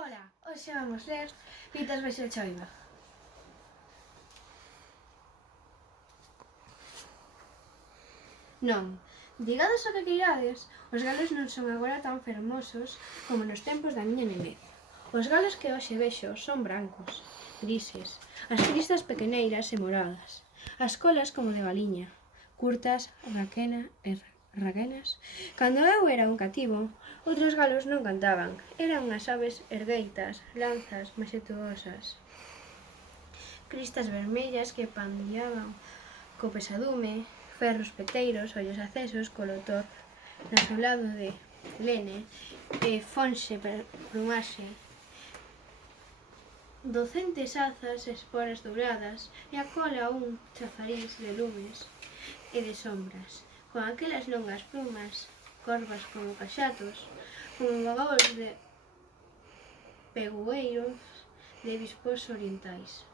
Ola, hoxe vamos ler Pitas baixo a choiva. Non, digades o que queirades, os galos non son agora tan fermosos como nos tempos da miña nenez. Os galos que hoxe vexo son brancos, grises, as cristas pequeneiras e moradas, as colas como de galiña, curtas, raquenas. Cando eu era un cativo, outros galos non cantaban, eran unhas aves ergueitas, lanzas, maxetuosas. Cristas vermellas que pandeaban co pesadume, ferros peteiros, ollos acesos, colotor no seu lado de lene e fonxe plumaxe, docentes azas e esporas douradas e a cola un chafariz de lumes e de sombras, con aquelas longas plumas, corvas como caxatos, como vagóns de pegueiros de bispos orientais.